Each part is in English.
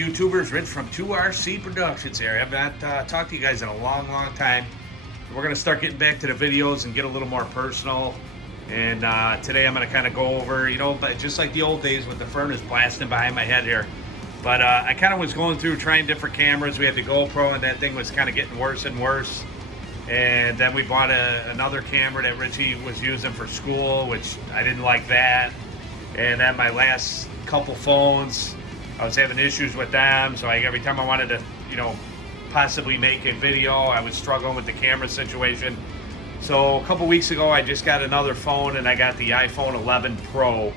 YouTubers? Rich from 2RC Productions here. I've not talked to you guys in a long time. We're going to start getting back to the videos and get a little more personal. And today I'm going to kind of go over, but just like the old days with the furnace blasting behind my head here. But I kind of was going through trying different cameras. We had the GoPro and that thing was kind of getting worse and worse. And then we bought another camera that Richie was using for school, which I didn't like that. And then my last couple phones, I was having issues with them. So every time I wanted to, possibly make a video, I was struggling with the camera situation. So a couple weeks ago, I just got another phone and I got the iPhone 11 Pro.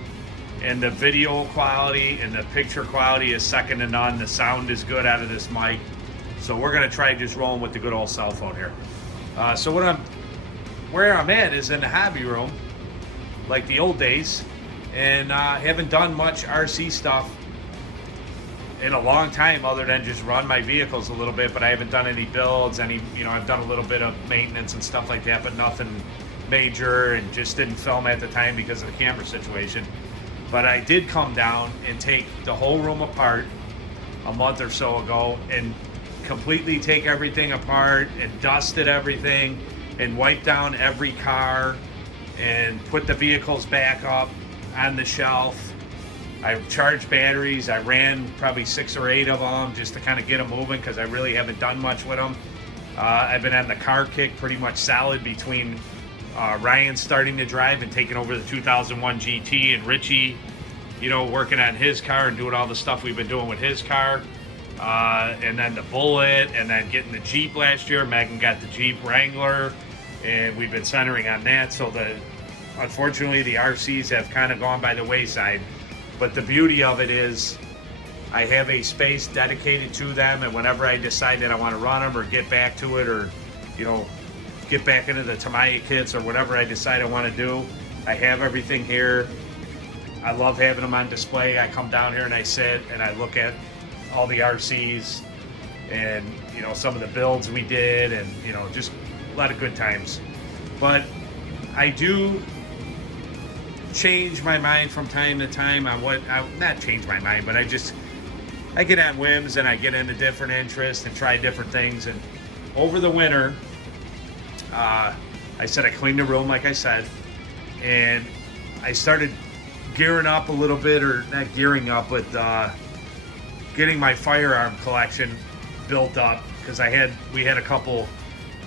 And the video quality and the picture quality is second to none. The sound is good out of this mic. So we're gonna try just rolling with the good old cell phone here. So where I'm at is in the hobby room, like the old days, and haven't done much RC stuff in a long time other than just run my vehicles a little bit, but I haven't done any builds, I've done a little bit of maintenance and stuff like that, but nothing major, and just didn't film at the time because of the camera situation. But I did come down and take the whole room apart a month or so ago and completely take everything apart and dusted everything and wiped down every car and put the vehicles back up on the shelf. I charged batteries. I ran probably 6 or 8 of them just to kind of get them moving because I really haven't done much with them. I've been on the car kick pretty much solid between Ryan starting to drive and taking over the 2001 GT, and Richie, working on his car and doing all the stuff we've been doing with his car. And then the Bullet, and then getting the Jeep last year. Megan got the Jeep Wrangler, and we've been centering on that. So unfortunately, the RCs have kind of gone by the wayside. But the beauty of it is I have a space dedicated to them, and whenever I decide that I want to run them or get back to it, or get back into the Tamiya kits or whatever I decide I want to do, I have everything here. I love having them on display. I come down here and I sit and I look at all the RCs and some of the builds we did, and just a lot of good times. But I do change my mind from time to time on not change my mind, but I get on whims and I get into different interests and try different things. And over the winter, I said I cleaned the room, like I said, and I started gearing up a little bit, or not gearing up, but getting my firearm collection built up, because we had a couple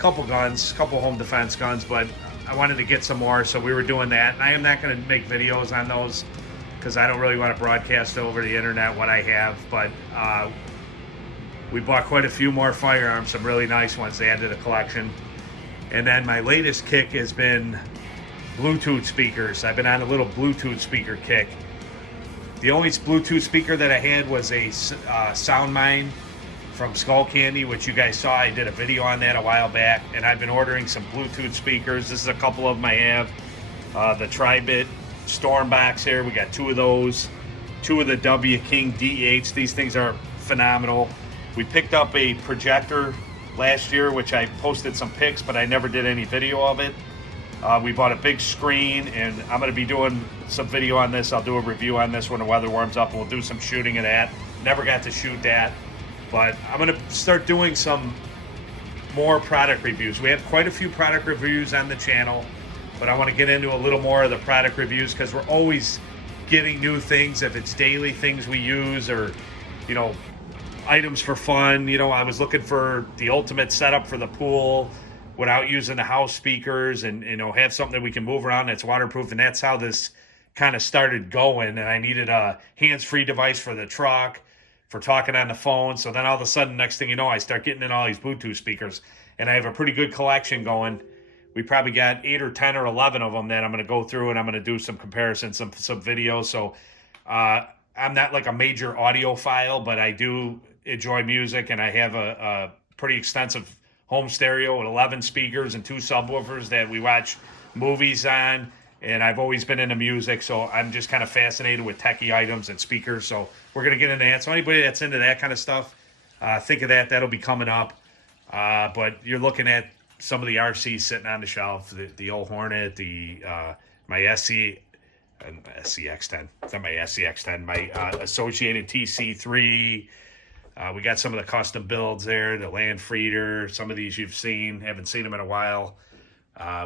guns, couple home defense guns, but I wanted to get some more, so we were doing that. And I am not going to make videos on those because I don't really want to broadcast over the internet what I have, but we bought quite a few more firearms, some really nice ones to add to the collection. And then my latest kick has been Bluetooth speakers. I've been on a little Bluetooth speaker kick. The only Bluetooth speaker that I had was a SoundMind from Skullcandy, which you guys saw. I did a video on that a while back, and I've been ordering some Bluetooth speakers. This is a couple of them I have. The Tribit Stormbox here, we got 2 of those. 2 of the W King D8s. These things are phenomenal. We picked up a projector last year, which I posted some pics, but I never did any video of it. We bought a big screen, and I'm going to be doing some video on this. I'll do a review on this when the weather warms up. We'll do some shooting of that. Never got to shoot that. But I'm going to start doing some more product reviews. We have quite a few product reviews on the channel, but I want to get into a little more of the product reviews because we're always getting new things, if it's daily things we use or, items for fun. I was looking for the ultimate setup for the pool without using the house speakers, and, have something that we can move around that's waterproof. And that's how this kind of started going. And I needed a hands-free device for the truck, for talking on the phone. So then all of a sudden, next thing you know, I start getting in all these Bluetooth speakers, and I have a pretty good collection going. We probably got 8 or 10 or 11 of them that I'm going to go through, and I'm going to do some comparisons, some videos. So I'm not like a major audiophile, but I do enjoy music, and I have a pretty extensive home stereo with 11 speakers and 2 subwoofers that we watch movies on. And I've always been into music, so I'm just kind of fascinated with techie items and speakers. So we're going to get into that. So anybody that's into that kind of stuff, think of that. That'll be coming up. But you're looking at some of the RCs sitting on the shelf, the old Hornet, my SCX10, it's not my SCX10, my Associated TC3, We got some of the custom builds there, the Landfrieder. Some of these you've seen, haven't seen them in a while.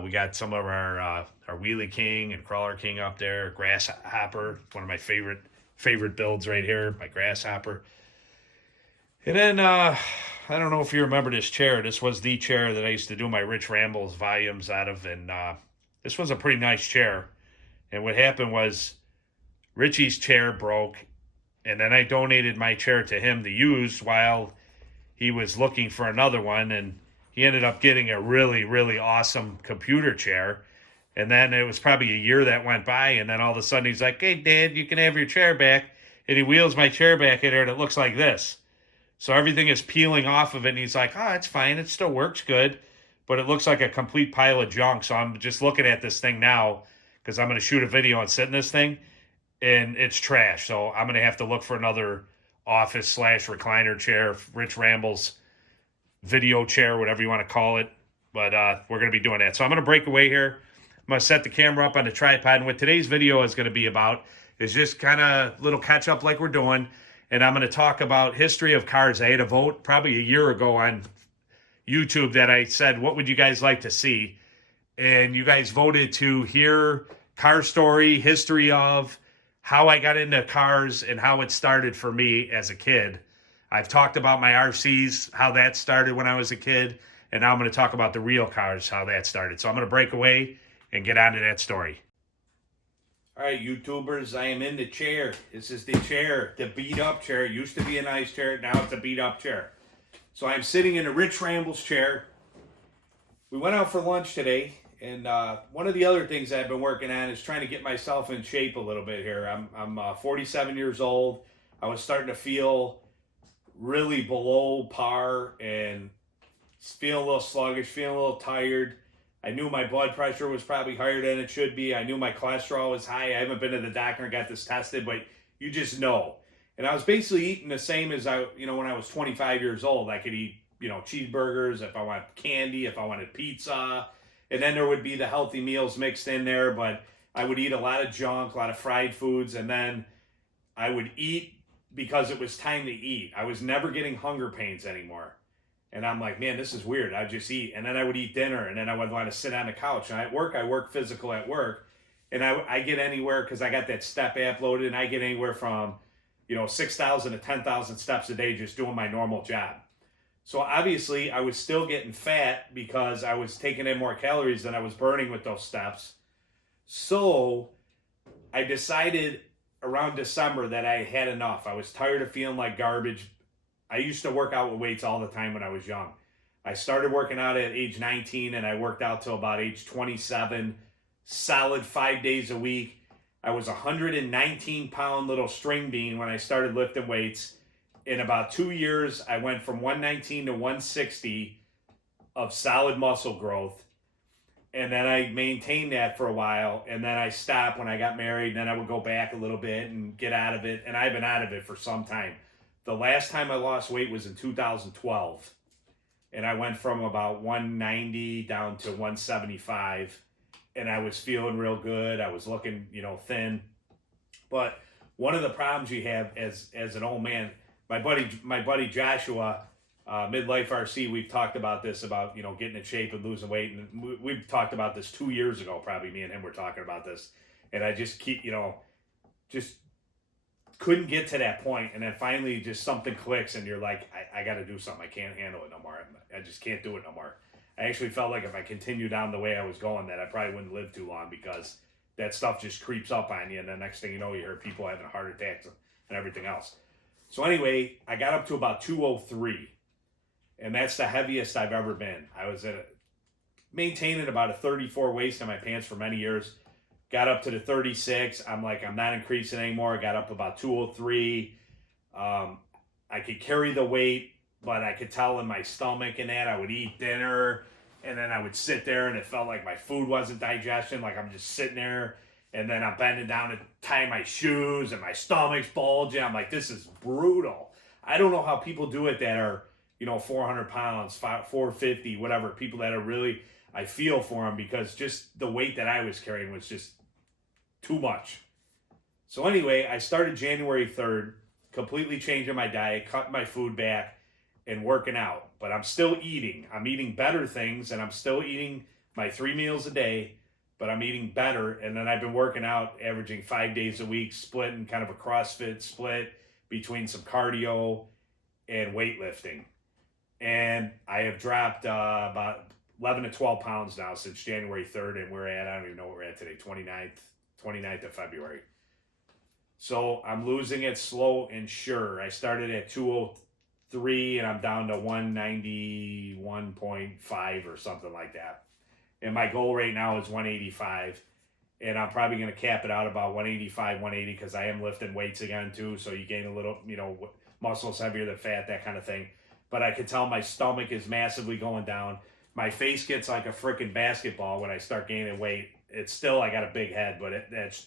We got some of our Wheelie King and Crawler King up there. Grasshopper, one of my favorite builds right here, my Grasshopper. And then I don't know if you remember this chair. This was the chair that I used to do my Rich Rambles volumes out of, and this was a pretty nice chair. And what happened was Richie's chair broke, and then I donated my chair to him to use while he was looking for another one, and he ended up getting a really, really awesome computer chair. And then it was probably a year that went by, and then all of a sudden he's like, "Hey, Dad, you can have your chair back." And he wheels my chair back in there, and it looks like this. So everything is peeling off of it, and he's like, "Oh, it's fine. It still works good." But it looks like a complete pile of junk. So I'm just looking at this thing now because I'm going to shoot a video and sit in this thing, and it's trash. So I'm going to have to look for another office / recliner chair, Rich Rambles video chair, whatever you want to call it. But we're going to be doing that. So I'm going to break away here. I'm going to set the camera up on the tripod. And what today's video is going to be about is just kind of little catch up like we're doing. And I'm going to talk about history of cars. I had a vote probably a year ago on YouTube that I said, what would you guys like to see? And you guys voted to hear car story, history of how I got into cars and how it started for me as a kid. I've talked about my RCs, how that started when I was a kid. And now I'm going to talk about the real cars, how that started. So I'm going to break away and get on to that story. All right, YouTubers, I am in the chair. This is the chair, the beat-up chair. It used to be a nice chair. Now it's a beat-up chair. So I'm sitting in a Rich Rambles chair. We went out for lunch today, and one of the other things I've been working on is trying to get myself in shape a little bit here. I'm 47 years old. I was starting to feel really below par and feeling a little sluggish, feeling a little tired. I knew my blood pressure was probably higher than it should be. I knew my cholesterol was high. I haven't been to the doctor and got this tested, but you just know. And I was basically eating the same as when I was 25 years old. I could eat, cheeseburgers, if I want candy, if I wanted pizza. And then there would be the healthy meals mixed in there, but I would eat a lot of junk, a lot of fried foods, and then I would eat because it was time to eat. I was never getting hunger pains anymore. And I'm like, man, this is weird. I just eat. And then I would eat dinner, and then I would want to sit on the couch. And at work, I work physical at work. And I get anywhere, because I got that step app loaded, and I get anywhere from, 6,000 to 10,000 steps a day just doing my normal job. So obviously, I was still getting fat because I was taking in more calories than I was burning with those steps. So I decided around December that I had enough. I was tired of feeling like garbage. I used to work out with weights all the time when I was young. I started working out at age 19, and I worked out till about age 27, solid 5 days a week. I was a 119-pound little string bean when I started lifting weights. In about 2 years, I went from 119 to 160 of solid muscle growth. And then I maintained that for a while, and then I stopped when I got married, and then I would go back a little bit and get out of it, and I've been out of it for some time. The last time I lost weight was in 2012, and I went from about 190 down to 175, and I was feeling real good. I was looking, thin. But one of the problems you have as an old man, my buddy Joshua, Midlife RC, we've talked about this, about, getting in shape and losing weight, and we've talked about this 2 years ago, probably me and him were talking about this, and I just keep, just couldn't get to that point, and then finally just something clicks, and you're like, I got to do something. I can't handle it no more. I just can't do it no more. I actually felt like if I continued down the way I was going, that I probably wouldn't live too long, because that stuff just creeps up on you, and the next thing you know, you hear people having heart attacks and everything else. So anyway, I got up to about 203, and that's the heaviest I've ever been. I was maintaining about a 34 waist in my pants for many years. Got up to the 36. I'm like, I'm not increasing anymore. I got up about 203. I could carry the weight, but I could tell in my stomach and that I would eat dinner, and then I would sit there, and it felt like my food wasn't digesting. Like I'm just sitting there, and then I'm bending down to tie my shoes, and my stomach's bulging. I'm like, this is brutal. I don't know how people do it that are, 400 pounds, 450, whatever. People that are really, I feel for them, because just the weight that I was carrying was just too much. So anyway, I started January 3rd, completely changing my diet, cutting my food back, and working out. But I'm still eating. I'm eating better things, and I'm still eating my 3 meals a day, but I'm eating better. And then I've been working out, averaging 5 days a week, splitting kind of a CrossFit split between some cardio and weightlifting. And I have dropped about 11 to 12 pounds now since January 3rd, and I don't even know what we're at today, 29th of February. So I'm losing it slow and sure. I started at 203 and I'm down to 191.5 or something like that. And my goal right now is 185. And I'm probably going to cap it out about 185, 180 because I am lifting weights again too. So you gain a little, muscles heavier than fat, that kind of thing. But I can tell my stomach is massively going down. My face gets like a freaking basketball when I start gaining weight. It's still, I got a big head, but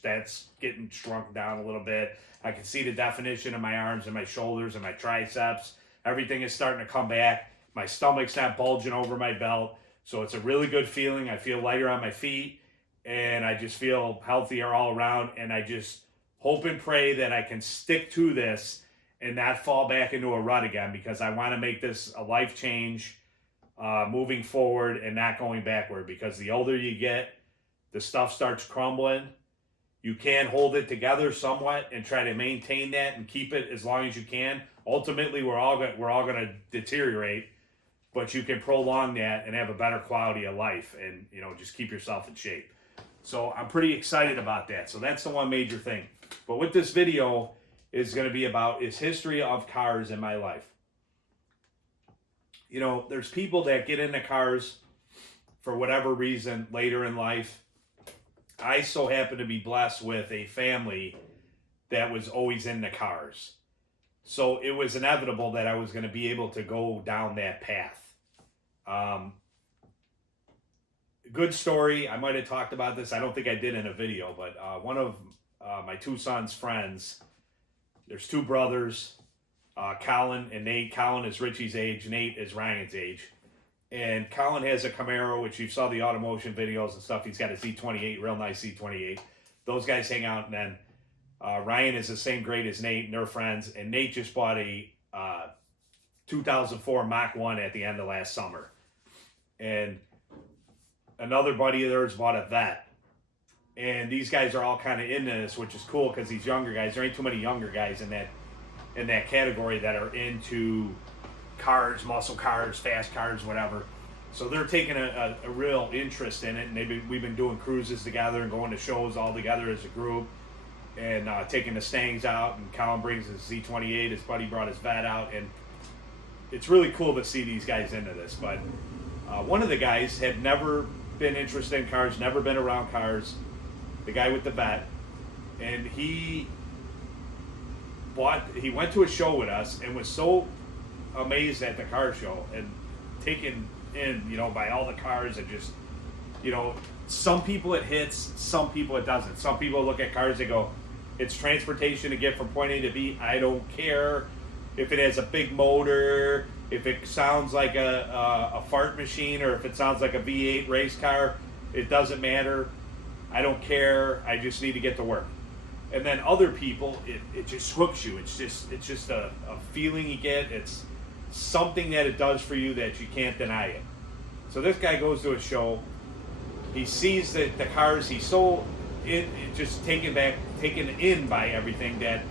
that's getting shrunk down a little bit. I can see the definition in my arms and my shoulders and my triceps. Everything is starting to come back. My stomach's not bulging over my belt. So it's a really good feeling. I feel lighter on my feet, and I just feel healthier all around. And I just hope and pray that I can stick to this and not fall back into a rut again, because I want to make this a life change moving forward and not going backward. Because the older you get, the stuff starts crumbling. You can hold it together somewhat and try to maintain that and keep it as long as you can. Ultimately, we're all going to deteriorate, but you can prolong that and have a better quality of life, and just keep yourself in shape. So I'm pretty excited about that. So that's the one major thing. But what this video is going to be about is history of cars in my life. There's people that get into cars for whatever reason later in life. I so happen to be blessed with a family that was always into cars. So it was inevitable that I was going to be able to go down that path. Good story. I might have talked about this. I don't think I did in a video, but one of my two sons' friends, there's two brothers, Colin and Nate. Colin is Richie's age. Nate is Ryan's age. And Colin has a Camaro, which you saw the Automotion videos and stuff. He's got a Z28, real nice Z28. Those guys hang out. And then Ryan is the same grade as Nate, and they're friends. And Nate just bought a 2004 Mach 1 at the end of last summer. And another buddy of theirs bought a Vette. And these guys are all kind of into this, which is cool because these younger guys, there ain't too many younger guys in that category that are into cars, muscle cars, fast cars, whatever. So they're taking a real interest in it, and we've been doing cruises together and going to shows all together as a group, and taking the Stangs out. And Colin brings his Z28, his buddy brought his Vette out, and it's really cool to see these guys into this. But one of the guys had never been interested in cars, never been around cars, the guy with the Vette, and he went to a show with us and was so amazed at the car show and taken in, by all the cars, and just, some people it hits, some people it doesn't. Some people look at cars and go, it's transportation to get from point A to B. I don't care if it has a big motor, if it sounds like a fart machine, or if it sounds like a V8 race car. It doesn't matter. I don't care. I just need to get to work. And then other people, it just hooks you. It's just a feeling you get. It's something that it does for you that you can't deny it. So this guy goes to a show. He sees that the cars, he's so just taken in by everything that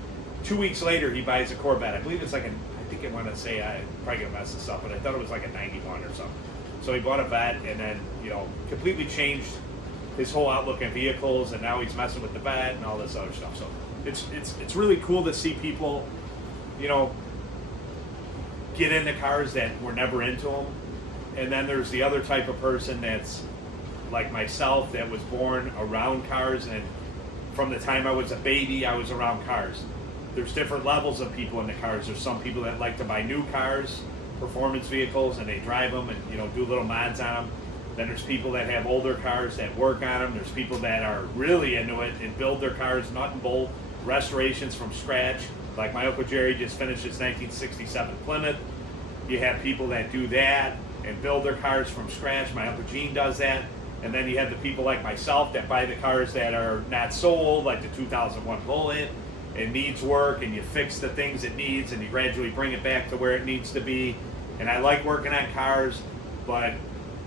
2 weeks later he buys a Corvette. I believe it's like I'm probably gonna mess this up, but I thought it was like a 91 or something. So he bought a Vette, and then completely changed his whole outlook on vehicles, and now he's messing with the Vette and all this other stuff. So it's really cool to see people, get into cars that were never into them. And then there's the other type of person that's like myself, that was born around cars, and from the time I was a baby, I was around cars. There's different levels of people in the cars. There's some people that like to buy new cars, performance vehicles, and they drive them and do little mods on them. Then there's people that have older cars that work on them. There's people that are really into it and build their cars nut and bolt, restorations from scratch. Like my Uncle Jerry just finished his 1967 Plymouth. You have people that do that and build their cars from scratch. My Uncle Gene does that. And then you have the people like myself that buy the cars that are not so old, like the 2001 Bullet, it needs work, and you fix the things it needs, and you gradually bring it back to where it needs to be. And I like working on cars, but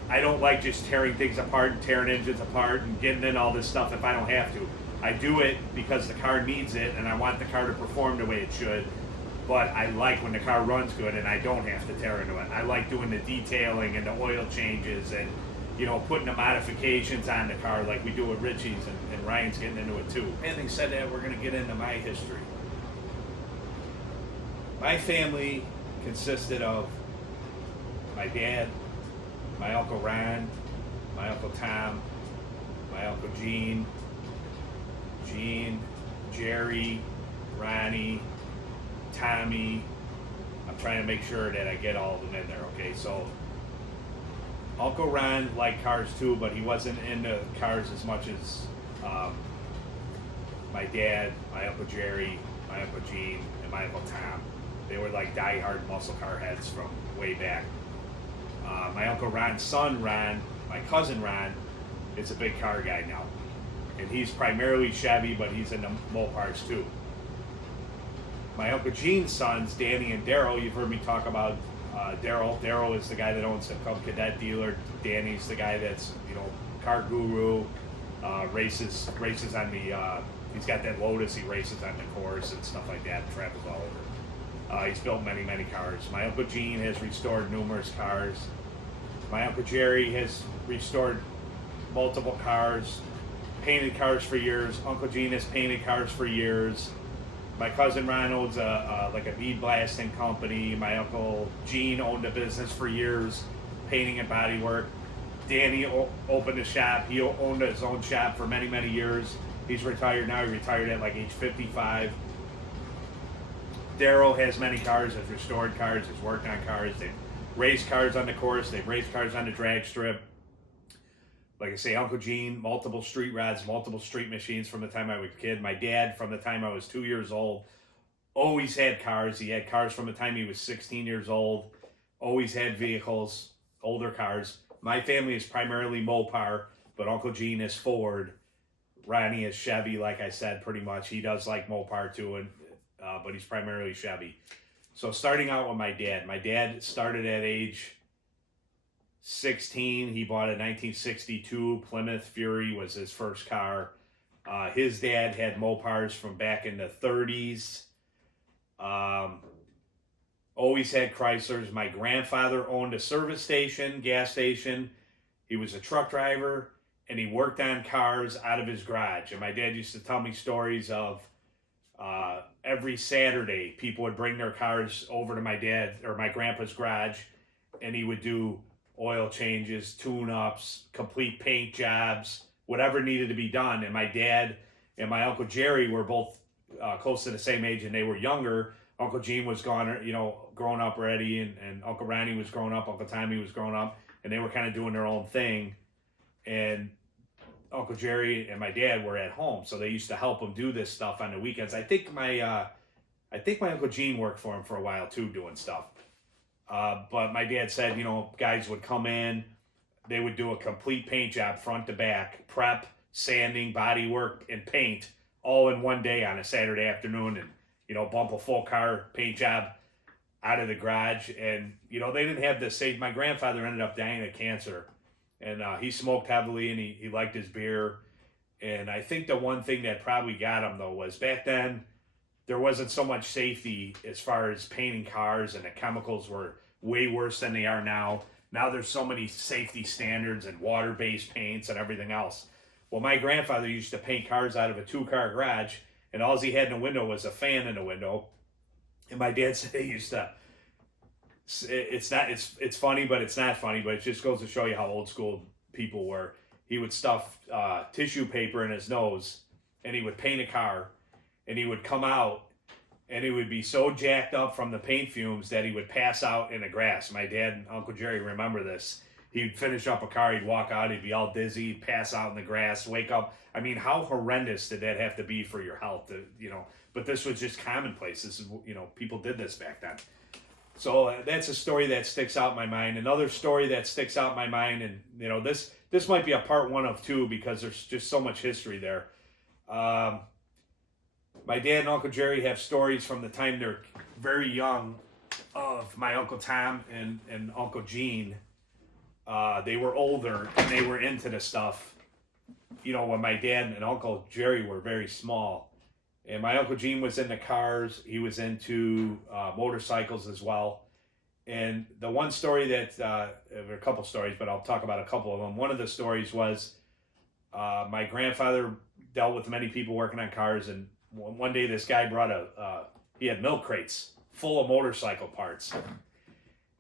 I don't like just tearing things apart and tearing engines apart and getting in all this stuff if I don't have to. I do it because the car needs it, and I want the car to perform the way it should. But I like when the car runs good and I don't have to tear into it. I like doing the detailing and the oil changes and, you know, putting the modifications on the car like we do with Richie's, and Ryan's getting into it too. Having said that, we're going to get into my history. My family consisted of my dad, my Uncle Ron, my Uncle Tom, my Uncle Gene, Jerry, Ronnie, Tommy. I'm trying to make sure that I get all of them in there, okay? So Uncle Ron liked cars too, but he wasn't into cars as much as my dad, my Uncle Jerry, my Uncle Gene, and my Uncle Tom. They were like die-hard muscle car heads from way back. My Uncle Ron's son, Ron, my cousin Ron, is a big car guy now. And he's primarily Chevy, but he's into Mopars too. My Uncle Gene's sons, Danny and Daryl, you've heard me talk about Daryl. Daryl is the guy that owns the Cub Cadet dealer. Danny's the guy that's, you know, car guru, races on the, he's got that Lotus, he races on the course and stuff like that, travels all over. He's built many, many cars. My Uncle Gene has restored numerous cars. My Uncle Jerry has restored multiple cars, painted cars for years. Uncle Gene has painted cars for years. My cousin Ron owns like a bead blasting company. My Uncle Gene owned a business for years, painting and body work. Danny opened a shop. He owned his own shop for many, many years. He's retired now. He retired at like age 55. Daryl has many cars, has restored cars, has worked on cars. They've raced cars on the course. They've raced cars on the drag strip. Like I say, Uncle Gene, multiple street rods, multiple street machines from the time I was a kid. My dad, from the time I was 2 years old, always had cars. He had cars from the time he was 16 years old. Always had vehicles, older cars. My family is primarily Mopar, but Uncle Gene is Ford. Ronnie is Chevy, like I said, pretty much. He does like Mopar too, but he's primarily Chevy. So starting out with my dad started at age 16. He bought a 1962 Plymouth Fury, was his first car. His dad had Mopars from back in the 30s. Always had Chryslers. My grandfather owned a service station, gas station. He was a truck driver, and he worked on cars out of his garage. And my dad used to tell me stories of every Saturday, people would bring their cars over to my dad or my grandpa's garage, and he would do oil changes, tune-ups, complete paint jobs, whatever needed to be done. And my dad and my Uncle Jerry were both close to the same age, and they were younger. Uncle Gene was gone, you know, grown up already, and Uncle Ronnie was growing up, Uncle Tommy was growing up, and they were kind of doing their own thing. And Uncle Jerry and my dad were at home, so they used to help him do this stuff on the weekends. I think my Uncle Gene worked for him for a while too, doing stuff. But my dad said, you know, guys would come in, they would do a complete paint job front to back, prep, sanding, body work, and paint all in one day on a Saturday afternoon, and, you know, bump a full car paint job out of the garage. And, you know, they didn't have the safe. My grandfather ended up dying of cancer, and he smoked heavily, and he liked his beer. And I think the one thing that probably got him, though, was back then, there wasn't so much safety as far as painting cars, and the chemicals were way worse than they are now. Now there's so many safety standards and water-based paints and everything else. Well, my grandfather used to paint cars out of a 2-car garage, and all he had in the window was a fan in the window. And my dad said he used to, it's funny, but it's not funny, but it just goes to show you how old school people were. He would stuff tissue paper in his nose, and he would paint a car, and he would come out, and he would be so jacked up from the paint fumes that he would pass out in the grass. My dad and Uncle Jerry remember this. He'd finish up a car, he'd walk out, he'd be all dizzy, pass out in the grass, wake up. I mean, how horrendous did that have to be for your health? You know, but this was just commonplace. This is, you know, people did this back then. So that's a story that sticks out in my mind. Another story that sticks out in my mind, and, you know, this might be a part 1 of 2 because there's just so much history there. My dad and Uncle Jerry have stories from the time they're very young of my Uncle Tom and Uncle Gene. They were older and they were into the stuff, you know, when my dad and Uncle Jerry were very small. And my Uncle Gene was into cars. He was into motorcycles as well. And the one story that, there are a couple stories, but I'll talk about a couple of them. One of the stories was my grandfather dealt with many people working on cars. And one day this guy brought he had milk crates full of motorcycle parts.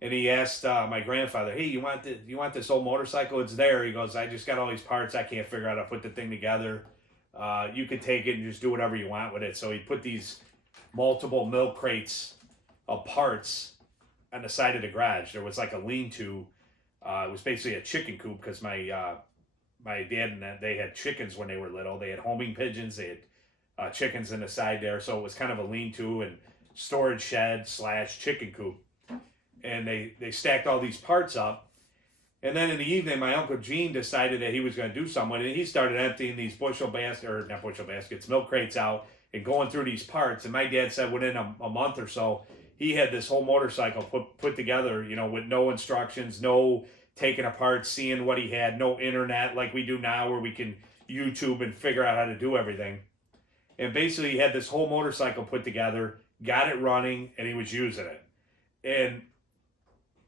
And he asked my grandfather, "Hey, you want this old motorcycle? It's there." He goes, "I just got all these parts. I can't figure out how to put the thing together. You can take it and just do whatever you want with it." So he put these multiple milk crates of parts on the side of the garage. There was like a lean-to. It was basically a chicken coop because my dad and they had chickens when they were little. They had homing pigeons. They had chickens in the side there. So it was kind of a lean-to and storage shed / chicken coop. And they stacked all these parts up. And then in the evening, my Uncle Gene decided that he was going to do something. And he started emptying these milk crates out and going through these parts. And my dad said within a month or so, he had this whole motorcycle put together, you know, with no instructions, no taking apart, seeing what he had, no internet like we do now where we can YouTube and figure out how to do everything. And basically he had this whole motorcycle put together, got it running, and he was using it. And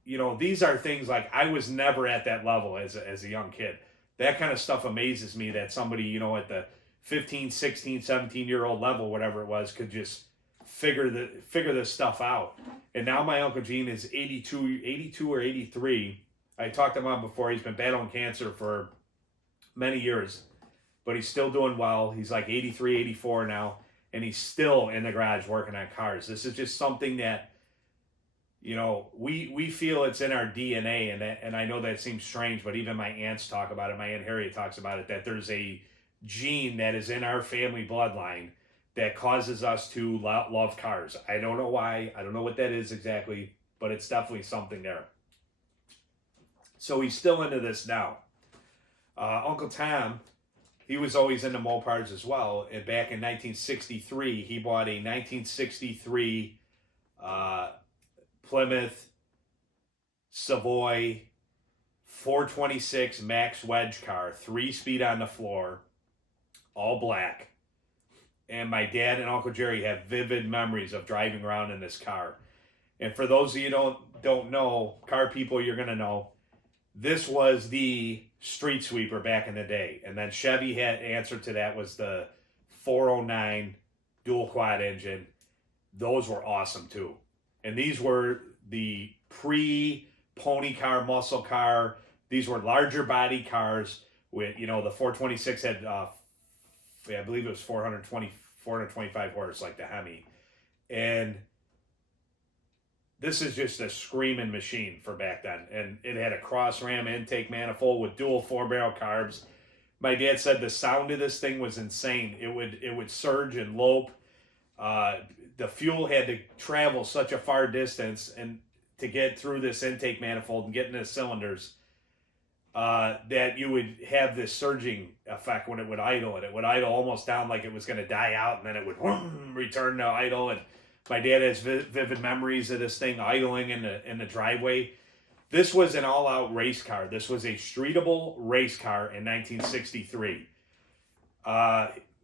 you know, these are things like I was never at that level as a young kid. That kind of stuff amazes me that somebody, you know, at the 15, 16, 17-year-old level, whatever it was, could just figure this stuff out. And now my Uncle Gene is 82 or 83. I talked to him on before. He's been battling cancer for many years, but he's still doing well. He's like 83, 84 now, and he's still in the garage working on cars. This is just something that, you know, we feel it's in our DNA, and I know that seems strange, but even my aunts talk about it. My Aunt Harriet talks about it, that there's a gene that is in our family bloodline that causes us to love cars. I don't know why. I don't know what that is exactly, but it's definitely something there. So he's still into this now. Uncle Tom, he was always into Mopars as well. And back in 1963, he bought a 1963 Plymouth Savoy 426 Max Wedge car, 3-speed on the floor, all black. And my dad and Uncle Jerry have vivid memories of driving around in this car. And for those of you don't know, car people, you're going to know, this was the street sweeper back in the day. And then Chevy had answer to that was the 409 dual quad engine. Those were awesome too. And these were the pre-pony car, muscle car. These were larger body cars with, you know, the 426 had, I believe it was 425 horse like the Hemi. And this is just a screaming machine for back then. And it had a cross ram intake manifold with dual 4-barrel carbs. My dad said the sound of this thing was insane. It would surge and lope. The fuel had to travel such a far distance and to get through this intake manifold and get into the cylinders that you would have this surging effect when it would idle. And it would idle almost down like it was going to die out, and then it would return to idle. And my dad has vivid memories of this thing idling in the driveway. This was an all-out race car. This was a streetable race car in 1963.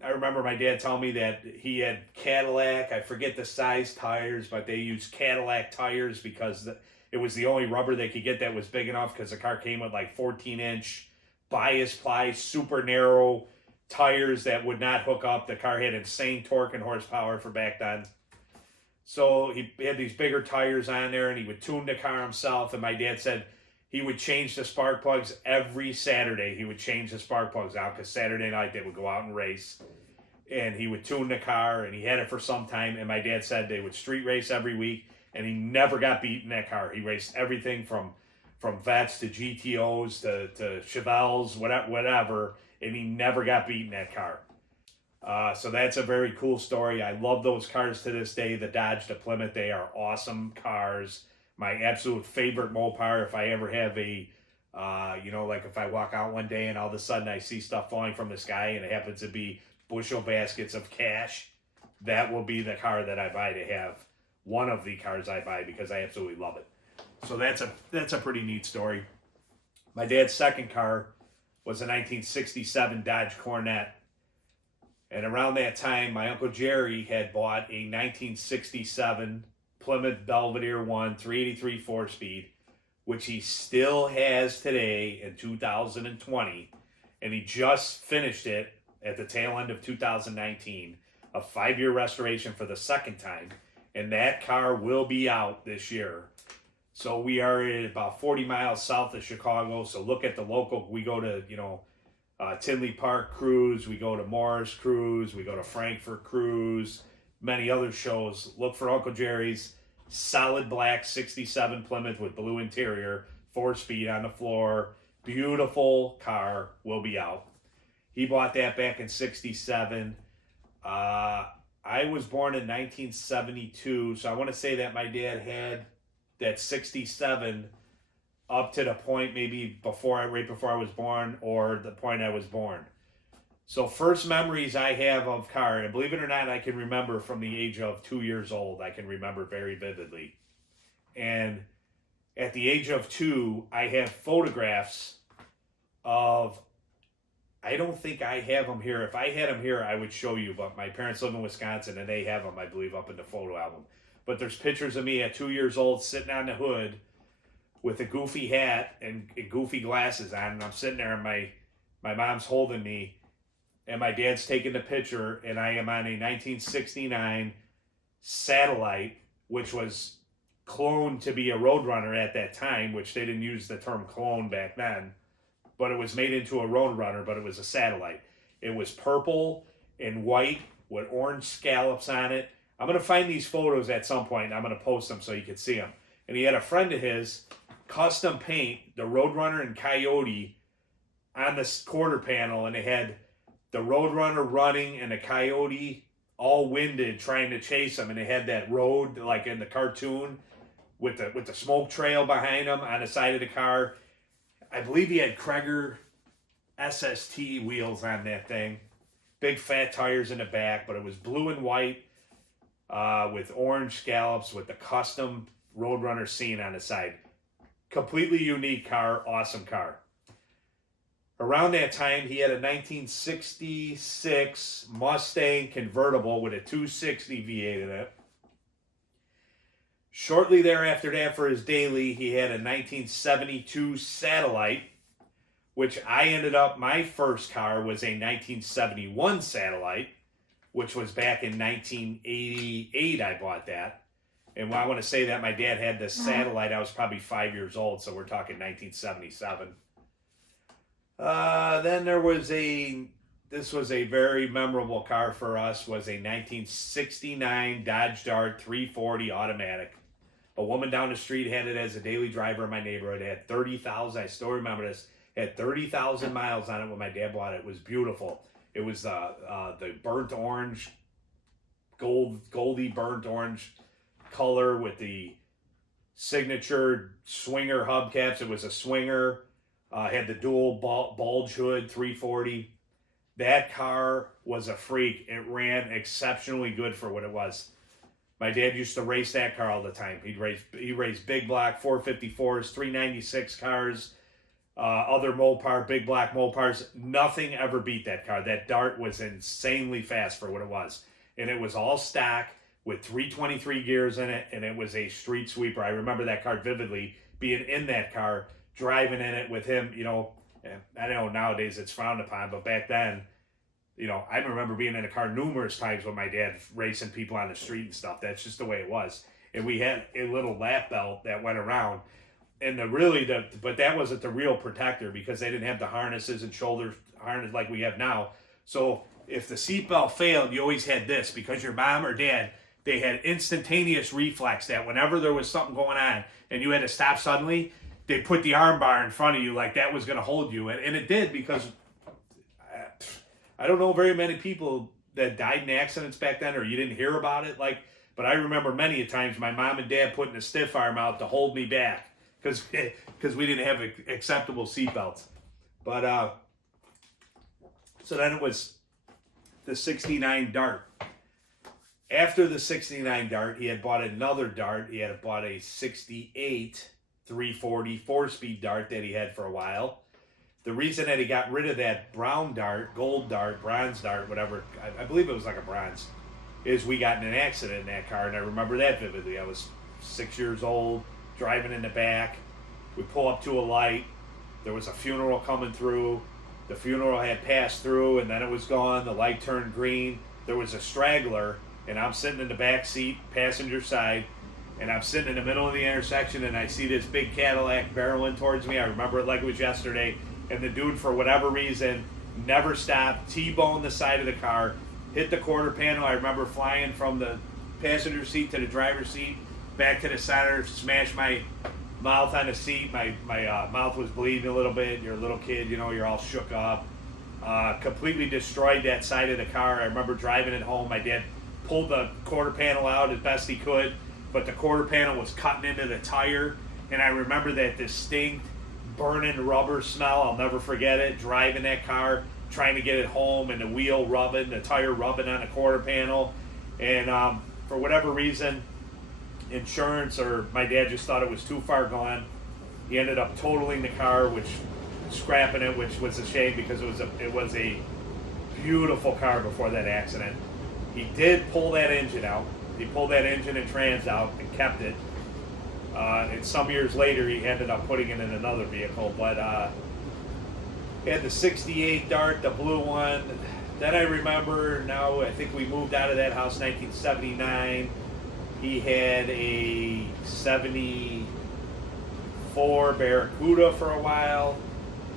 I remember my dad telling me that he had Cadillac, I forget the size tires, but they used Cadillac tires because it was the only rubber they could get that was big enough, because the car came with like 14-inch bias ply, super narrow tires that would not hook up. The car had insane torque and horsepower for back then. So he had these bigger tires on there, and he would tune the car himself. And my dad said he would change the spark plugs every Saturday. He would change the spark plugs out because Saturday night they would go out and race. And he would tune the car, and he had it for some time. And my dad said they would street race every week, and he never got beat in that car. He raced everything from Vets to GTOs to Chevelles, whatever, and he never got beat in that car. So that's a very cool story. I love those cars to this day, the Dodge, the Plymouth. They are awesome cars. My absolute favorite Mopar. If I ever have a, like if I walk out one day and all of a sudden I see stuff falling from the sky and it happens to be bushel baskets of cash, that will be the car that I buy to have one of the cars I buy because I absolutely love it. So that's a pretty neat story. My dad's second car was a 1967 Dodge Corvette. And around that time, my Uncle Jerry had bought a 1967 Plymouth Belvedere 1 383 4-speed, which he still has today in 2020. And he just finished it at the tail end of 2019, a 5-year restoration for the second time. And that car will be out this year. So we are at about 40 miles south of Chicago. So look at the local, we go to, Tinley Park Cruise, we go to Morris Cruise, we go to Frankfurt Cruise, many other shows. Look for Uncle Jerry's solid black 67 Plymouth with blue interior, 4-speed on the floor. Beautiful car, will be out. He bought that back in 67. I was born in 1972, so I want to say that my dad had that 67 up to the point maybe right before I was born or the point I was born. So first memories I have of car, and believe it or not, I can remember from the age of 2 years old. I can remember very vividly. And at the age of 2, I have photographs of, I don't think I have them here. If I had them here, I would show you, but my parents live in Wisconsin and they have them, I believe, up in the photo album. But there's pictures of me at 2 years old sitting on the hood with a goofy hat and goofy glasses on, and I'm sitting there and my mom's holding me and my dad's taking the picture, and I am on a 1969 Satellite, which was cloned to be a Roadrunner at that time, which they didn't use the term clone back then, but it was made into a Roadrunner, but it was a Satellite. It was purple and white with orange scallops on it. I'm going to find these photos at some point, and I'm going to post them so you can see them. And he had a friend of his custom paint the Roadrunner and Coyote on the quarter panel, and they had the Roadrunner running and the Coyote all winded trying to chase him, and they had that road like in the cartoon with the smoke trail behind him on the side of the car. I believe he had Kreger SST wheels on that thing, big fat tires in the back, but it was blue and white with orange scallops with the custom Roadrunner scene on the side. Completely unique car, awesome car. Around that time, he had a 1966 Mustang convertible with a 260 V8 in it. Shortly thereafter that, for his daily, he had a 1972 Satellite, which I ended up, my first car was a 1971 Satellite, which was back in 1988 I bought that. And when I want to say that my dad had this Satellite, I was probably 5 years old, so we're talking 1977. Then there was this was a very memorable car for us, was a 1969 Dodge Dart 340 automatic. A woman down the street had it as a daily driver in my neighborhood. It had 30,000, I still remember this, it had 30,000 miles on it when my dad bought it. It was beautiful. It was the burnt orange, goldy burnt orange color with the signature swinger hubcaps. It was a swinger. Had the dual bulge hood 340. That car was a freak. It ran exceptionally good for what it was. My dad used to race that car all the time. He raced big block 454s, 396 cars, other Mopar, big block Mopars. Nothing ever beat that car. That Dart was insanely fast for what it was. And it was all stock with 323 gears in it, and it was a street sweeper. I remember that car vividly, being in that car, driving in it with him. I know nowadays it's frowned upon, but back then, I remember being in a car numerous times with my dad racing people on the street and stuff. That's just the way it was. And we had a little lap belt that went around, and but that wasn't the real protector because they didn't have the harnesses and shoulder harness like we have now. So if the seatbelt failed, you always had this because your mom or dad, they had instantaneous reflex that whenever there was something going on and you had to stop suddenly, they put the arm bar in front of you like that was going to hold you. And it did, because I don't know very many people that died in accidents back then, or you didn't hear about it. But I remember many a times my mom and dad putting a stiff arm out to hold me back because we didn't have acceptable seatbelts. But so then it was the 69 Dart. After the 69 Dart, he had bought another Dart. He had bought a 68 340 4-speed Dart that he had for a while. The reason that he got rid of that brown Dart, gold Dart, bronze Dart, whatever, I believe it was like a bronze, is we got in an accident in that car, and I remember that vividly. I was 6 years old, driving in the back. We pull up to a light. There was a funeral coming through. The funeral had passed through, and then it was gone. The light turned green. There was a straggler, and I'm sitting in the back seat, passenger side, and I'm sitting in the middle of the intersection, and I see this big Cadillac barreling towards me. I remember it like it was yesterday. And the dude, for whatever reason, never stopped, T-boned the side of the car, hit the quarter panel. I remember flying from the passenger seat to the driver's seat, back to the center, smashed my mouth on the seat. My mouth was bleeding a little bit. You're a little kid, you know, you're all shook up. Completely destroyed that side of the car. I remember driving it home. My dad pulled the quarter panel out as best he could, but the quarter panel was cutting into the tire. And I remember that distinct burning rubber smell. I'll never forget it. Driving that car, trying to get it home, and the wheel rubbing, the tire rubbing on the quarter panel. And for whatever reason, insurance or my dad just thought it was too far gone. He ended up totaling the car, scrapping it, which was a shame because it was a beautiful car before that accident. He did pull that engine out. He pulled that engine and trans out and kept it. And some years later, he ended up putting it in another vehicle. But he had the 68 Dart, the blue one. Then I remember, now I think we moved out of that house in 1979. He had a 74 Barracuda for a while.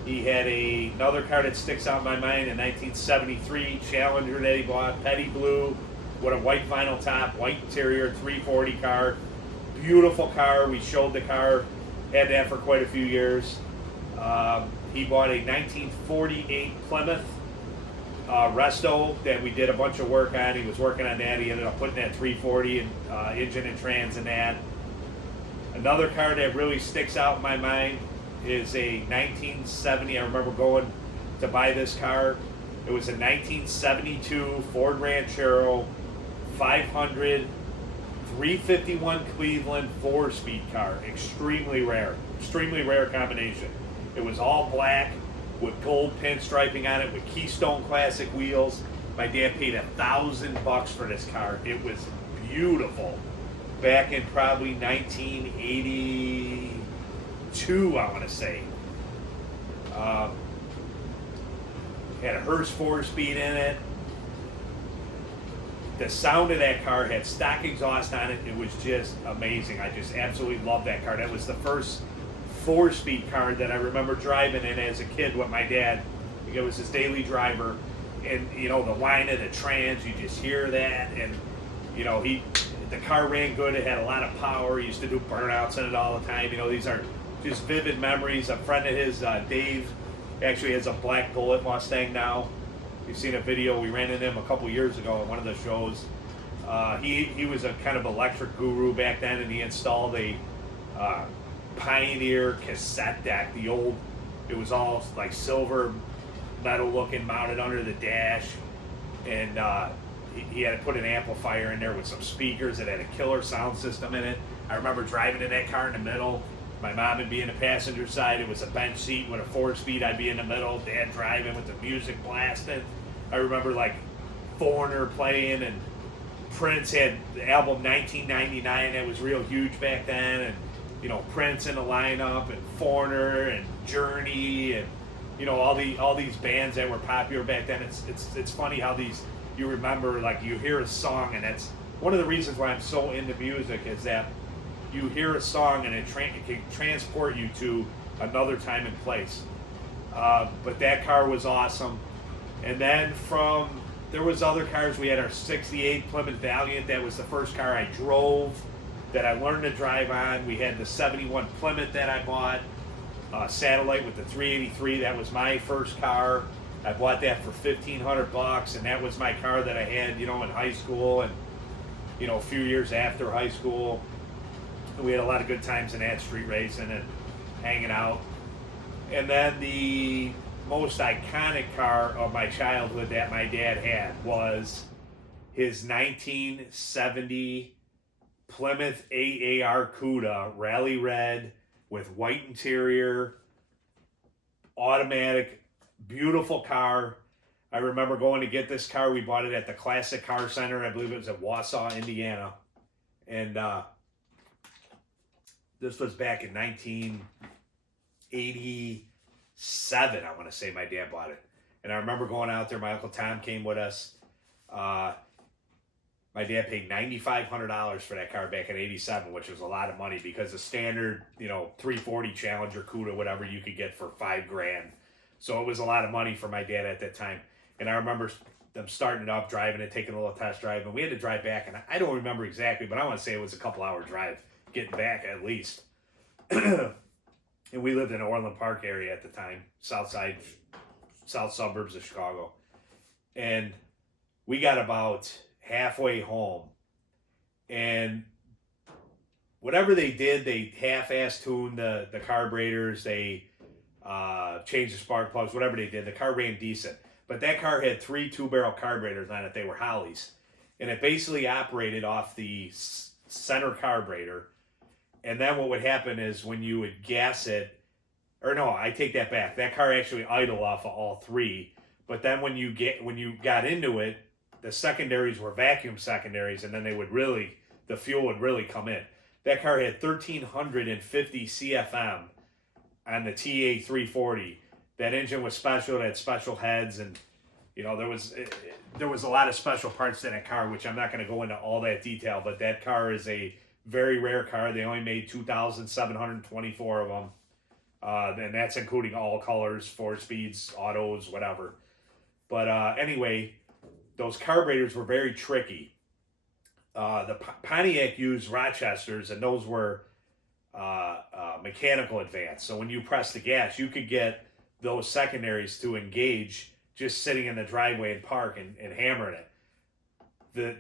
He had another car that sticks out in my mind, in 1973 Challenger that he bought, petty blue, with a white vinyl top, white interior, 340 car. Beautiful car. We showed the car, had that for quite a few years. He bought a 1948 Plymouth Resto that we did a bunch of work on. He was working on that. He ended up putting that 340 and, engine and trans in that. Another car that really sticks out in my mind is a 1970. I remember going to buy this car. It was a 1972 Ford Ranchero 500 351 Cleveland 4-speed car. Extremely rare combination. It was all black with gold pinstriping on it with Keystone Classic wheels. My dad paid $1,000 for this car. It was beautiful. Back in probably 1982, I want to say. Had a Hurst 4-speed in it. The sound of that car had stock exhaust on it. It was just amazing. I just absolutely loved that car. That was the first 4-speed car that I remember driving in as a kid with my dad. It was his daily driver. And, you know, the whine of the trans, you just hear that. And, you know, the car ran good. It had a lot of power. He used to do burnouts in it all the time. You know, these are just vivid memories. A friend of his, Dave, actually has a black Bullet Mustang now. You've seen a video. We ran into him a couple years ago at one of the shows. He was a kind of electric guru back then, and he installed a Pioneer cassette deck. The old, it was all like silver metal looking, mounted under the dash, and he had to put an amplifier in there with some speakers that had a killer sound system in it. I remember driving in that car in the middle. My mom would be in the passenger side. It was a bench seat with a 4-speed. I'd be in the middle. Dad driving with the music blasting. I remember like Foreigner playing, and Prince had the album 1999 that was real huge back then, and you know, Prince in the lineup, and Foreigner and Journey, and you know, all these bands that were popular back then. It's funny how you remember, like, you hear a song, and that's one of the reasons why I'm so into music, is that you hear a song and it can transport you to another time and place. But that car was awesome. And then there was other cars. We had our 68 Plymouth Valiant. That was the first car I drove that I learned to drive on. We had the 71 Plymouth that I bought, Satellite with the 383. That was my first car. I bought that for $1,500, and that was my car that I had, you know, in high school, and you know, a few years after high school. We had a lot of good times in that, street racing and hanging out. And then the most iconic car of my childhood that my dad had was his 1970 Plymouth AAR Cuda Rally Red with white interior, automatic, beautiful car. I remember going to get this car. We bought it at the Classic Car Center. I believe it was at Wausau, Indiana. And this was back in 1987, I want to say my dad bought it. And I remember going out there. My Uncle Tom came with us. My dad paid $9,500 for that car back in 87, which was a lot of money because the standard, 340 Challenger Cuda, whatever you could get for $5,000. So it was a lot of money for my dad at that time. And I remember them starting it up, driving it, taking a little test drive. And we had to drive back. And I don't remember exactly, but I want to say it was a couple-hour drive getting back at least. And we lived in Orland Park area at the time, south suburbs of Chicago. And we got about halfway home, and whatever they did, they half-ass tuned the carburetors, they changed the spark plugs, whatever they did. The car ran decent, but that car had 3 two-barrel carburetors on it. They were Holleys, and it basically operated off the center carburetor. And then what would happen is when you would gas it, or no, I take that back. That car actually idled off of all 3, but then when you got into it, the secondaries were vacuum secondaries, and then the fuel would really come in. That car had 1,350 CFM on the TA 340. That engine was special. It had special heads, and there was a lot of special parts in that car, which I'm not going to go into all that detail. But that car is a very rare car. They only made 2,724 of them, and that's including all colors, 4 speeds, autos, whatever. But anyway, those carburetors were very tricky. The Pontiac used Rochesters, and those were mechanical advance. So when you press the gas, you could get those secondaries to engage just sitting in the driveway and park and hammering it.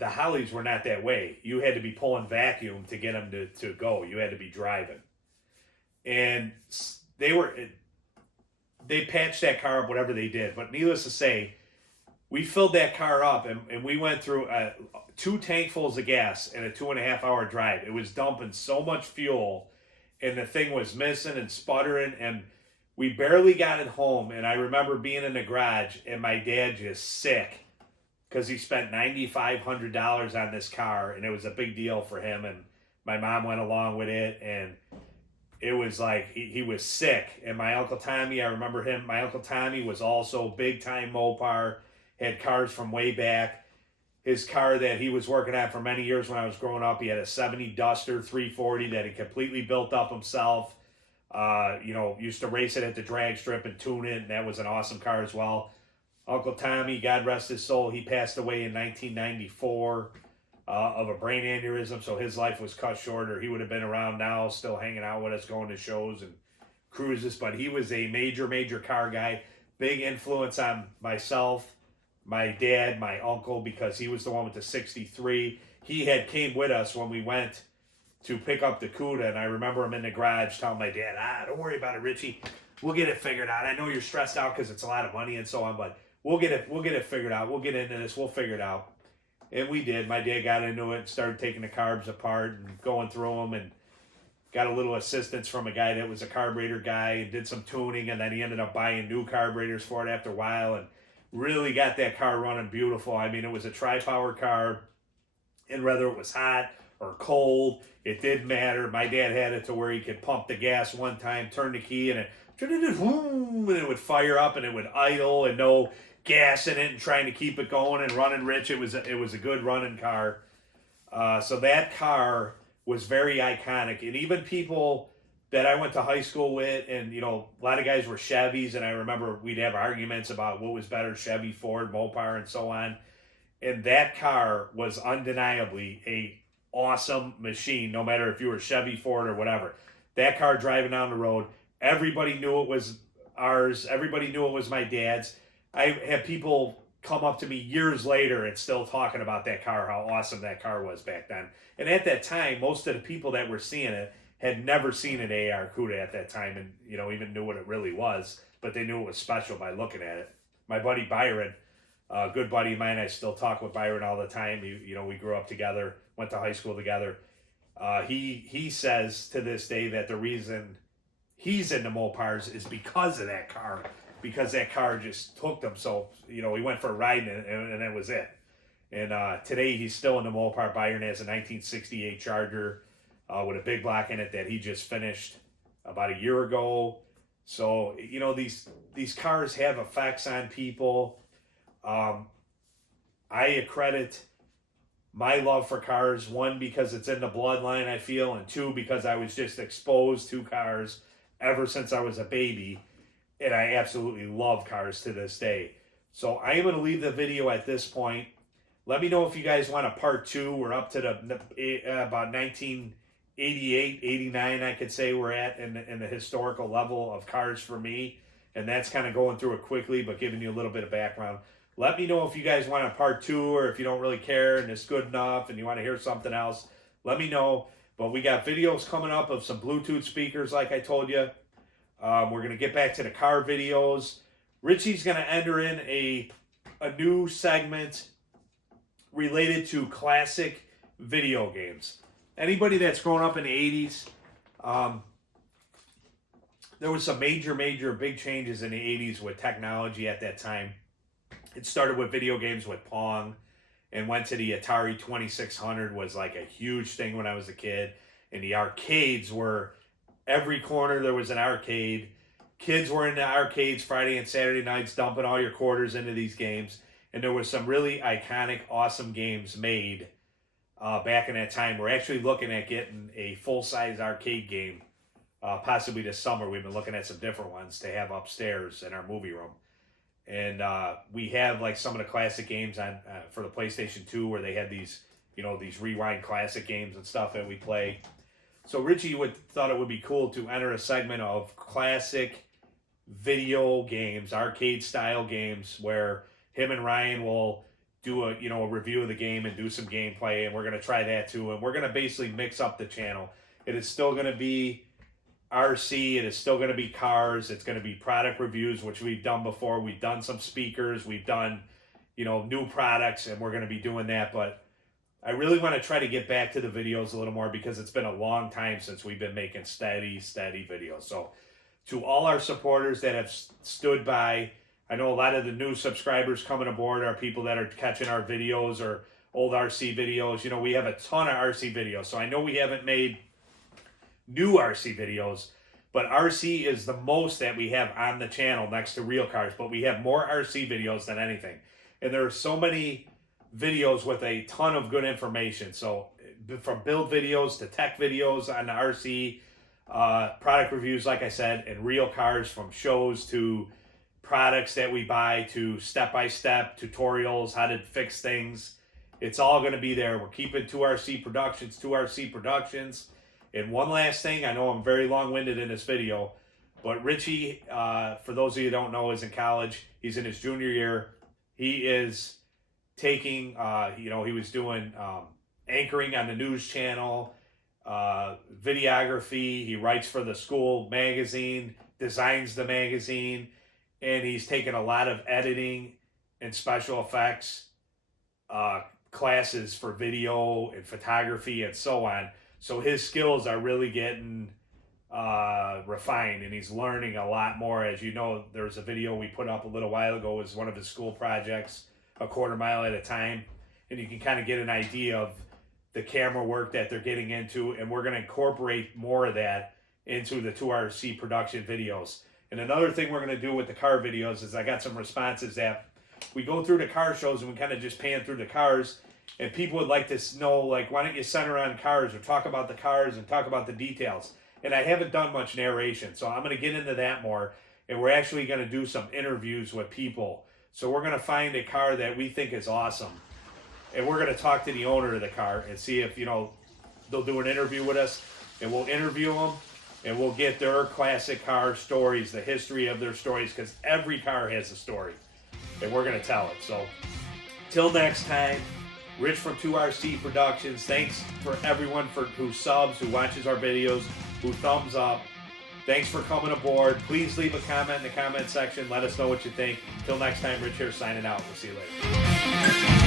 The Holleys were not that way. You had to be pulling vacuum to get them to go. You had to be driving. And they patched that car up, whatever they did. But needless to say, we filled that car up, and we went through 2 tankfuls of gas in a 2.5-hour drive. It was dumping so much fuel, and the thing was missing and sputtering, and we barely got it home. And I remember being in the garage, and my dad just sick because he spent $9,500 on this car, and it was a big deal for him. And my mom went along with it, and it was like he was sick. And my Uncle Tommy, I remember him. My Uncle Tommy was also big-time Mopar. Had cars from way back. His car that he was working at for many years when I was growing up, he had a 70 Duster 340 that he completely built up himself. Used to race it at the drag strip and tune it, and that was an awesome car as well. Uncle Tommy, God rest his soul, he passed away in 1994 of a brain aneurysm, so his life was cut short, or he would have been around now, still hanging out with us, going to shows and cruises. But he was a major car guy, big influence on myself, my dad, my uncle, because he was the one with the 63. He had came with us when we went to pick up the Cuda, and I remember him in the garage telling my dad, don't worry about it, Richie. We'll get it figured out. I know you're stressed out because it's a lot of money and so on, but we'll get it figured out. We'll get into this. We'll figure it out. And we did. My dad got into it, started taking the carbs apart and going through them, and got a little assistance from a guy that was a carburetor guy and did some tuning, and then he ended up buying new carburetors for it after a while, and really got that car running beautiful. I mean, it was a tri-power car, and whether it was hot or cold, it didn't matter. My dad had it to where he could pump the gas one time, turn the key, and it would fire up, and it would idle, and no gas in it, and trying to keep it going and running rich. It was a good running car. So that car was very iconic, and even people that I went to high school with, and a lot of guys were Chevys, and I remember we'd have arguments about what was better, Chevy, Ford, Mopar, and so on. And that car was undeniably a awesome machine, no matter if you were Chevy, Ford, or whatever. That car driving down the road, everybody knew it was ours. Everybody knew it was my dad's. I had people come up to me years later and still talking about that car, how awesome that car was back then. And at that time, most of the people that were seeing it had never seen an AR Cuda at that time, and even knew what it really was, but they knew it was special by looking at it. My buddy Byron, A good buddy of mine. I still talk with Byron all the time. We grew up together, went to high school together. He says to this day that the reason he's into Mopars is because of that car, because that car just hooked him. So, he went for a ride and that was it. And today he's still into Mopar. Byron has a 1968 Charger with a big block in it that he just finished about a year ago. So, these cars have effects on people. I accredit my love for cars, one, because it's in the bloodline, I feel, and two, because I was just exposed to cars ever since I was a baby, and I absolutely love cars to this day. So I am going to leave the video at this point. Let me know if you guys want a part two. We're up to about 1988, 89, I could say we're at in the historical level of cars for me, and that's kind of going through it quickly, but giving you a little bit of background. Let me know if you guys want a part two, or if you don't really care and it's good enough and you want to hear something else. Let me know. But we got videos coming up of some Bluetooth speakers, like I told you. We're going to get back to the car videos. Richie's going to enter in a new segment related to classic video games. Anybody that's grown up in the 80s, there was some major big changes in the 80s with technology at that time. It started with video games with Pong and went to the Atari 2600, was like a huge thing when I was a kid. And the arcades were, every corner there was an arcade. Kids were in the arcades Friday and Saturday nights, dumping all your quarters into these games. And there was some really iconic, awesome games made back in that time. We're actually looking at getting a full-size arcade game possibly this summer. We've been looking at some different ones to have upstairs in our movie room. And we have like some of the classic games on for the PlayStation 2 where they had these, these rewind classic games and stuff that we play. So Richie thought it would be cool to enter a segment of classic video games, arcade style games, where him and Ryan will do a review of the game and do some gameplay, and we're going to try that too. And we're going to basically mix up the channel. It is still going to be RC, it is still going to be cars, it's going to be product reviews, which we've done before. We've done some speakers, we've done new products, and we're going to be doing that. But I really want to try to get back to the videos a little more, because it's been a long time since we've been making steady videos. So to all our supporters that have stood by, I know a lot of the new subscribers coming aboard are people that are catching our videos or old RC videos. We have a ton of RC videos, so I know we haven't made new RC videos, but RC is the most that we have on the channel next to real cars. But we have more RC videos than anything, and there are so many videos with a ton of good information. So from build videos to tech videos on the RC, product reviews, like I said, and real cars, from shows to products that we buy to step-by-step tutorials, how to fix things. It's all going to be there. We're keeping 2RC Productions. And one last thing, I know I'm very long-winded in this video, but Richie, for those of you who don't know, is in college. He's in his junior year. He is taking, he was doing anchoring on the news channel, videography. He writes for the school magazine, designs the magazine, and he's taken a lot of editing and special effects classes for video and photography and so on. So his skills are really getting refined, and he's learning a lot more. As you know, there's a video we put up a little while ago as one of his school projects, a quarter mile at a time, and you can kind of get an idea of the camera work that they're getting into, and we're going to incorporate more of that into the 2RC production videos. And another thing we're going to do with the car videos is I got some responses that we go through the car shows and we kind of just pan through the cars, and people would like to know, like, why don't you center on cars or talk about the cars and talk about the details? And I haven't done much narration, so I'm going to get into that more, and we're actually going to do some interviews with people. So we're going to find a car that we think is awesome, and we're going to talk to the owner of the car and see if, they'll do an interview with us, and we'll interview them, and we'll get their classic car stories, the history of their stories, because every car has a story, and we're going to tell it. So till next time, Rich from 2RC Productions. Thanks for everyone who subs, who watches our videos, who thumbs up. Thanks for coming aboard. Please leave a comment in the comment section. Let us know what you think. Until next time, Rich here signing out. We'll see you later.